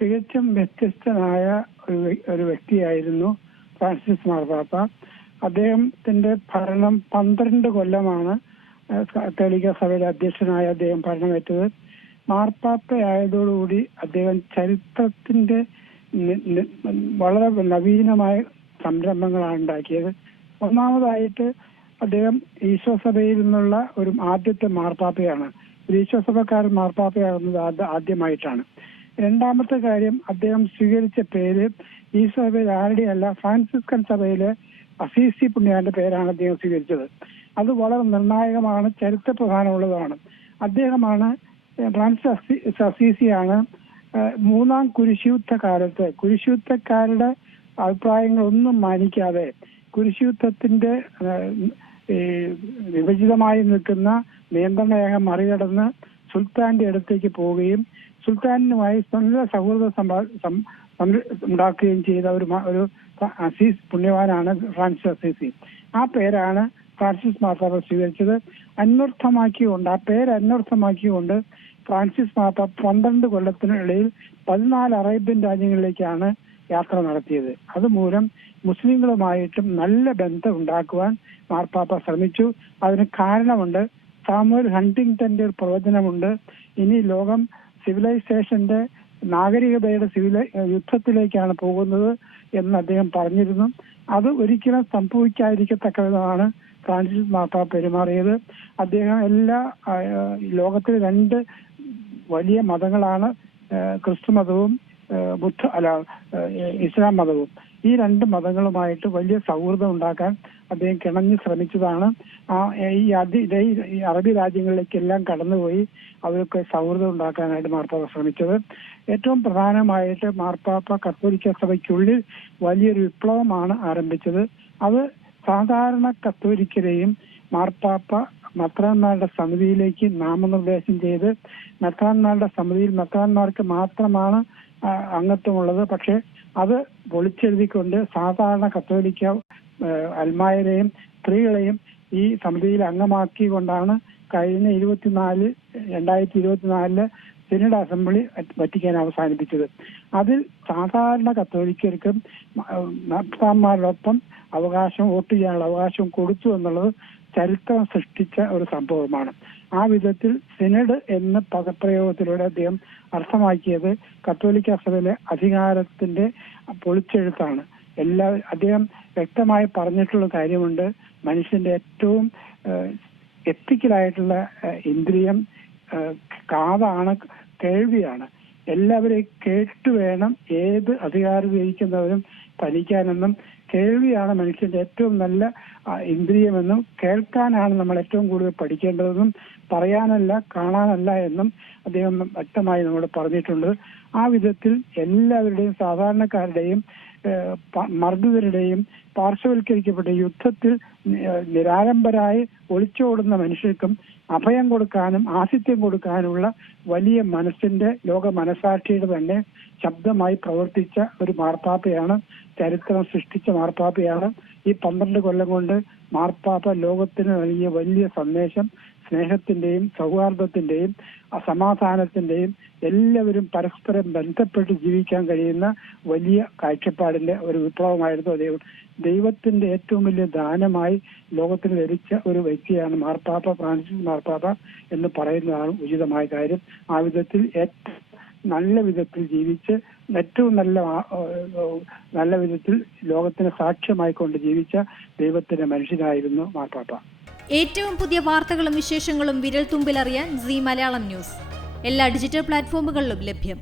തികച്ചും വ്യത്യസ്തനായ ഒരു വ്യക്തിയായിരുന്നു ഫ്രാൻസിസ് മാർപ്പാപ്പ. അദ്ദേഹത്തിന്റെ ഭരണം 12 കൊല്ലമാണ് കത്തോലിക്ക സഭയുടെ അധ്യക്ഷനായ അദ്ദേഹം ഭരണമേറ്റത്. മാർപ്പാപ്പയായതോടുകൂടി അദ്ദേഹം ചരിത്രത്തിന്റെ വളരെ നവീനമായ സംരംഭങ്ങളാണ് ഉണ്ടാക്കിയത്. ഒന്നാമതായിട്ട് അദ്ദേഹം ഈശോ സഭയിൽ നിന്നുള്ള ഒരു ആദ്യത്തെ മാർപ്പാപ്പയാണ്. ഒരു ഈശോ സഭക്കാരൻ മാർപ്പാപ്പയാകുന്നത് ആദ്യമായിട്ടാണ്. രണ്ടാമത്തെ കാര്യം, അദ്ദേഹം സ്വീകരിച്ച പേര് ഈശോ സഭയിൽ ആരുടെയല്ല, ഫ്രാൻസിസ്കൻ സഭയിലെ അസീസി പുണ്യാന്റെ പേരാണ് അദ്ദേഹം സ്വീകരിച്ചത്. അത് വളരെ നിർണായകമാണ്, ചരിത്ര പ്രധാനമുള്ളതാണ്. അദ്ദേഹമാണ് ഫ്രാൻസിസ് അസീസിയാണ് മൂന്നാം കുരിശുയുദ്ധ കാലത്ത് കുരിശുയുദ്ധക്കാരുടെ അഭിപ്രായങ്ങളൊന്നും മാനിക്കാതെ കുരിശുയുദ്ധത്തിന്റെ വിഭജിതമായി നിൽക്കുന്ന നിയന്ത്രണരേഖ മറികടന്ന് സുൽത്താന്റെ അടുത്തേക്ക് പോവുകയും സുൽത്താനുമായി നല്ല സൗഹൃദം ഉണ്ടാക്കുകയും ചെയ്ത ഒരു അസീസ് പുണ്യവാനാണ് ഫ്രാൻസിസ് അസീസി. ആ പേരാണ് ഫ്രാൻസിസ് മാർപ്പാപ്പ സ്വീകരിച്ചത്. ആ പേര് അന്വർത്ഥമാക്കിക്കൊണ്ട് ഫ്രാൻസിസ് മാർപ്പാപ്പ 12 കൊല്ലത്തിനിടയിൽ 14 അറേബ്യൻ രാജ്യങ്ങളിലേക്കാണ് യാത്ര നടത്തിയത്. അതുമൂലം മുസ്ലിങ്ങളുമായിട്ടും നല്ല ബന്ധം ഉണ്ടാക്കുവാൻ മാർപ്പാപ്പ ശ്രമിച്ചു. അതിന് കാരണമുണ്ട്. സാമുവൽ ഹണ്ടിങ്ടന്റെ ഒരു പ്രവചനമുണ്ട്. ഇനി ലോകം സിവിലൈസേഷന്റെ നാഗരികതയുടെ യുദ്ധത്തിലേക്കാണ് പോകുന്നത് എന്ന് അദ്ദേഹം പറഞ്ഞിരുന്നു. അത് ഒരിക്കലും സംഭവിക്കാതിരിക്കത്തക്കതാണ് ഫ്രാൻസിസ് മാർപ്പാപ്പ പെരുമാറിയത്. അദ്ദേഹം ലോകത്തിലെ 2 വലിയ മതങ്ങളാണ് ക്രിസ്തു മതവും ഇസ്ലാം മതവും. ഈ 2 മതങ്ങളുമായിട്ട് വലിയ സൗഹൃദം ഉണ്ടാക്കാൻ അദ്ദേഹം കിണഞ്ഞ് ശ്രമിച്ചതാണ്. ഈ അറബി രാജ്യങ്ങളിലേക്കെല്ലാം കടന്നുപോയി അവർക്ക് സൗഹൃദം ഉണ്ടാക്കാനായിട്ട് മാർപ്പാപ്പ ശ്രമിച്ചത്. ഏറ്റവും പ്രധാനമായിട്ട് മാർപ്പാപ്പ കത്തോലിക്ക സഭയ്ക്കുള്ളിൽ വലിയൊരു വിപ്ലവമാണ് ആരംഭിച്ചത്. അത് സാധാരണ കത്തോലിക്കരെയും മാർപ്പാപ്പ മെത്രാന്മാരുടെ സമിതിയിലേക്ക് നാമനിർദ്ദേശം ചെയ്ത്, മെത്രാന്മാരുടെ സമിതിയിൽ മെത്രാന്മാർക്ക് മാത്രമാണ് അംഗത്വമുള്ളത്. പക്ഷെ അത് പൊളിച്ചെഴുതിക്കൊണ്ട് സാധാരണ കത്തോലിക്ക അൽമായരെയും സ്ത്രീകളെയും ഈ സമിതിയിൽ അംഗമാക്കിക്കൊണ്ടാണ് കഴിഞ്ഞ 2024 സിനഡ് അസംബ്ലി വറ്റിക്കാൻ അവസാനിപ്പിച്ചത്. അതിൽ സാധാരണ കത്തോലിക്കർക്കും മെത്രാന്മാരോടൊപ്പം വോട്ട് ചെയ്യാനുള്ള അവകാശം കൊടുത്തു എന്നുള്ളത് ചരിത്രം സൃഷ്ടിച്ച ഒരു സംഭവമാണ്. ആ വിധത്തിൽ സിനഡ് എന്ന പദപ്രയോഗത്തിലൂടെ അദ്ദേഹം അർത്ഥമാക്കിയത് കത്തോലിക്ക സഭയിലെ അധികാരത്തിന്റെ പൊളിച്ചെഴുത്താണ്. അദ്ദേഹം വ്യക്തമായി പറഞ്ഞിട്ടുള്ള കാര്യമുണ്ട്. മനുഷ്യന്റെ ഏറ്റവും എത്തിക്കലായിട്ടുള്ള ഇന്ദ്രിയം കാതാണ്, കേൾവിയാണ്. എല്ലാവരെയും കേട്ടു വേണം ഏത് അധികാരം ഇരിക്കുന്നവരും ഭരിക്കാനെന്നും കേൾവിയാണ് മനുഷ്യന്റെ ഏറ്റവും നല്ല ഇന്ദ്രിയമെന്നും കേൾക്കാനാണ് നമ്മൾ ഏറ്റവും കൂടുതൽ പഠിക്കേണ്ടതെന്നും പറയാനല്ല കാണാനല്ല എന്നും അദ്ദേഹം വ്യക്തമായി നമ്മളോട് പറഞ്ഞിട്ടുണ്ട്. ആ വിധത്തിൽ എല്ലാവരുടെയും സാധാരണക്കാരുടെയും മർദ്ദിതരുടെയും പാർശ്വവൽക്കരിക്കപ്പെട്ട യുദ്ധത്തിൽ നിരാലംബരായി ഒളിച്ചോടുന്ന മനുഷ്യർക്കും അഭയം കൊടുക്കാനും ആതിഥ്യം കൊടുക്കാനുള്ള വലിയ ലോക മനസാക്ഷിയുടെ തന്നെ ശബ്ദമായി പ്രവർത്തിച്ച ഒരു മാർപ്പാപ്പയാണ്, ചരിത്രം സൃഷ്ടിച്ച മാർപ്പാപ്പയാണ്. ഈ 12 കൊല്ലം കൊണ്ട് മാർപ്പാപ്പ ലോകത്തിന് നൽകിയ വലിയ സന്ദേശം സ്നേഹത്തിന്റെയും സൗഹാർദ്ദത്തിന്റെയും സമാധാനത്തിന്റെയും എല്ലാവരും പരസ്പരം ബന്ധപ്പെട്ട് ജീവിക്കാൻ കഴിയുന്ന വലിയ കാഴ്ചപ്പാടിന്റെ ഒരു വിപ്ലവമായിരുന്നു. ദൈവത്തിന്റെ ഏറ്റവും വലിയ ദാനമായി ലോകത്തിന് ലഭിച്ച ഒരു വ്യക്തിയാണ് മാർപ്പാപ്പ, ഫ്രാൻസിസ് മാർപ്പാപ്പ എന്ന് പറയുന്നതാണ് ഉചിതമായ കാര്യം. ആ വിധത്തിൽ ഏറ്റവും നല്ല വിധത്തിൽ ജീവിച്ച് ഏറ്റവും നല്ല വിധത്തിൽ ലോകത്തിന് സാക്ഷ്യമായിക്കൊണ്ട് ജീവിച്ച ദൈവത്തിന്റെ മനുഷ്യനായിരുന്നു മാർപ്പാപ്പ. ഏറ്റവും പുതിയ വാർത്തകളും വിശേഷങ്ങളും വിരൽ തുമ്പിലറിയാൻ സീ മലയാളം ന്യൂസ് എല്ലാ ഡിജിറ്റൽ പ്ലാറ്റ്ഫോമുകളിലും ലഭ്യം.